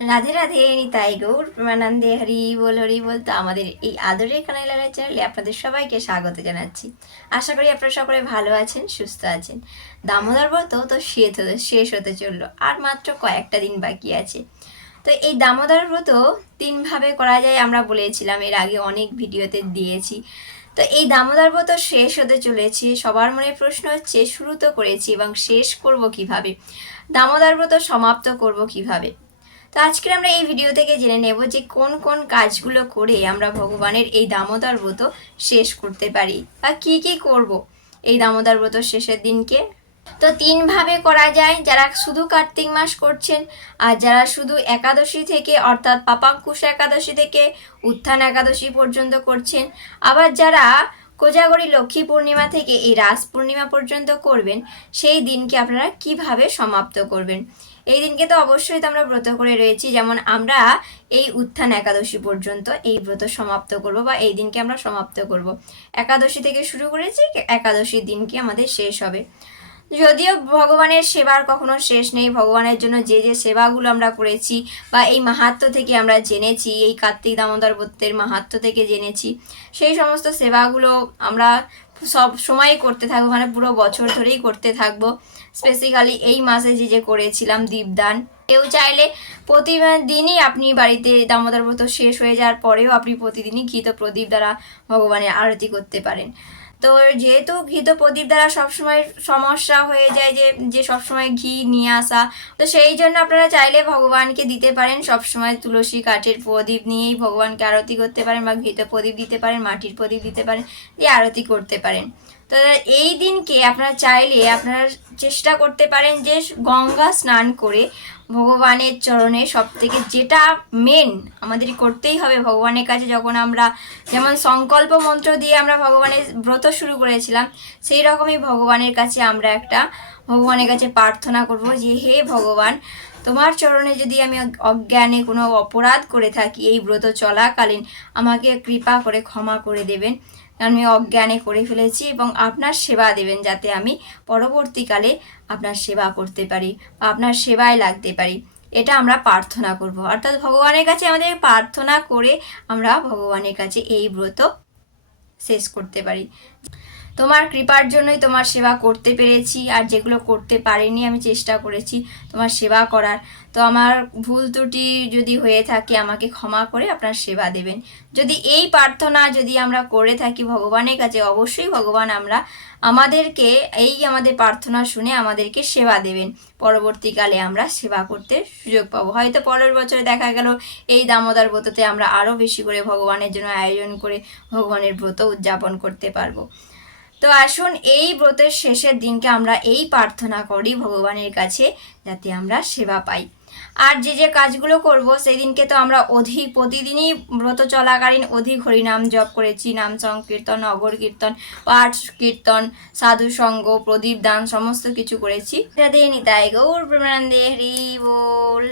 রাধে রাধে, নিতাই গৌর প্রেমানন্দে, হরি বল হরি বল। তো আমাদের এই আদরের কানাইলালা চ্যানেলে আপনাদের সবাইকে স্বাগত জানাচ্ছি। আশা করি আপনারা সকলে ভালো আছেন, সুস্থ আছেন। দামোদর ব্রত তো শেষ হতে চললো, আর মাত্র কয়েকটা দিন বাকি আছে। তো এই দামোদর ব্রত তিনভাবে করা যায়, আমরা বলেছিলাম এর আগে অনেক ভিডিওতে দিয়েছি। তো এই দামোদর ব্রত শেষ হতে চলেছে। সবার মনে প্রশ্ন হচ্ছে, শুরু তো করেছি এবং শেষ করব কিভাবে, দামোদর ব্রত সমাপ্ত করব কিভাবে। তো আজকে আমরা এই ভিডিও থেকে জেনে নেব যে কোন কোন কাজগুলো করে আমরা ভগবানের এই দামোদর ব্রত শেষ করতে পারি, বা কি কি করব এই দামোদর ব্রত শেষের দিনকে। তো তিনভাবে করা যায়। যারা শুধু কার্তিক মাস করছেন, আর যারা শুধু একাদশী থেকে অর্থাৎ পাপাঙ্কুশ একাদশী থেকে উত্থান একাদশী পর্যন্ত করছেন, আবার যারা কোজাগরী লক্ষ্মী পূর্ণিমা থেকে এই রাস পূর্ণিমা পর্যন্ত করবেন, সেই দিনকে আপনারা কিভাবে সমাপ্ত করবেন। এই দিনকে তো অবশ্যই তো আমরা ব্রত করে রয়েছি, যেমন আমরা এই উত্থান একাদশী পর্যন্ত এই ব্রত সমাপ্ত করব, বা এই দিনকে আমরা সমাপ্ত করব। একাদশী থেকে শুরু করেছি, একাদশীর দিনকে আমাদের শেষ হবে। যদিও ভগবানের সেবার কখনো শেষ নেই, ভগবানের জন্য যে যে সেবাগুলো আমরা করেছি বা এই মাহাত্ম্য থেকে আমরা জেনেছি, এই কার্তিক দামোদর ব্রতের মাহাত্ম্য থেকে জেনেছি, সেই সমস্ত সেবাগুলো আমরা সব সময় করতে থাকবো, মানে পুরো বছর ধরেই করতে থাকবো। স্পেসিক্যালি এই মাসে যে যে করেছিলাম দীপদান, কেউ চাইলে প্রতিদিনই আপনি বাড়িতে দামোদর ব্রত শেষ হয়ে যাওয়ার পরেও আপনি প্রতিদিনই ঘিত প্রদীপ দ্বারা ভগবানের আরতি করতে পারেন। তো যেহেতু ঘিত প্রদীপ দ্বারা সবসময় সমস্যা হয়ে যায় যে যে সবসময় ঘি নিয়ে আসা, তো সেই জন্য আপনারা চাইলে ভগবানকে দিতে পারেন সবসময় তুলসী কাঠের প্রদীপ নিয়েই ভগবানকে আরতি করতে পারেন, বা ঘিত প্রদীপ দিতে পারেন, মাটির প্রদীপ দিতে পারেন, দিয়ে আরতি করতে পারেন। তো এই দিনকে আপনারা চাইলে আপনারা চেষ্টা করতে পারেন যে গঙ্গা স্নান করে ভগবানের চরণে, সব থেকে যেটা মেন আমাদের করতেই হবে ভগবানের কাছে, যখন আমরা যেমন সংকল্প মন্ত্র দিয়ে আমরা ভগবানের ব্রত শুরু করেছিলাম, সেই রকমই ভগবানের কাছে আমরা একটা ভগবানের কাছে প্রার্থনা করব যে হে ভগবান, তোমার চরণে যদি আমি অজ্ঞানে কোনো অপরাধ করে থাকি এই ব্রত চলাকালীন, আমাকে কৃপা করে ক্ষমা করে দেবেন, আমি অজ্ঞানে করে ফেলেছি, এবং আপনার সেবা দেবেন যাতে আমি পরবর্তীকালে আপনার সেবা করতে পারি বা আপনার সেবায় লাগতে পারি। এটা আমরা প্রার্থনা করব, অর্থাৎ ভগবানের কাছে আমাদের প্রার্থনা করে আমরা ভগবানের কাছে এই ব্রত শেষ করতে পারি। তোমার কৃপার জন্যই তোমার সেবা করতে পেরেছি, আর যেগুলো করতে পারিনি আমি চেষ্টা করেছি তোমার সেবা করার। তো আমার ভুল ত্রুটি যদি হয়ে থাকে আমাকে ক্ষমা করে আপনার সেবা দেবেন। যদি এই প্রার্থনা যদি আমরা করে থাকি ভগবানের কাছে, অবশ্যই ভগবান আমাদেরকে এই আমাদের প্রার্থনা শুনে আমাদেরকে সেবা দেবেন। পরবর্তীকালে আমরা সেবা করতে সুযোগ পাবো। হয়তো পরের বছরে দেখা গেল এই দামোদর ব্রততে আমরা আরও বেশি করে ভগবানের জন্য আয়োজন করে ভগবানের ব্রত উদযাপন করতে পারবো। তো আসুন এই ব্রতের শেষের দিনকে আমরা এই প্রার্থনা করি ভগবানের কাছে, যাতে আমরা সেবা পাই। আর যে যে কাজগুলো করব সেই দিনকে তো আমরা প্রতিদিনই ব্রত চলাকালীন অধিক হরিনাম জপ করেছি, নাম সংকীর্তন, নগর কীর্তন, পাঠ কীর্তন, সাধু সঙ্গ, প্রদীপ দান, সমস্ত কিছু করেছি। রাধে নিতাই গৌর প্রেমানন্দে, হরি বল।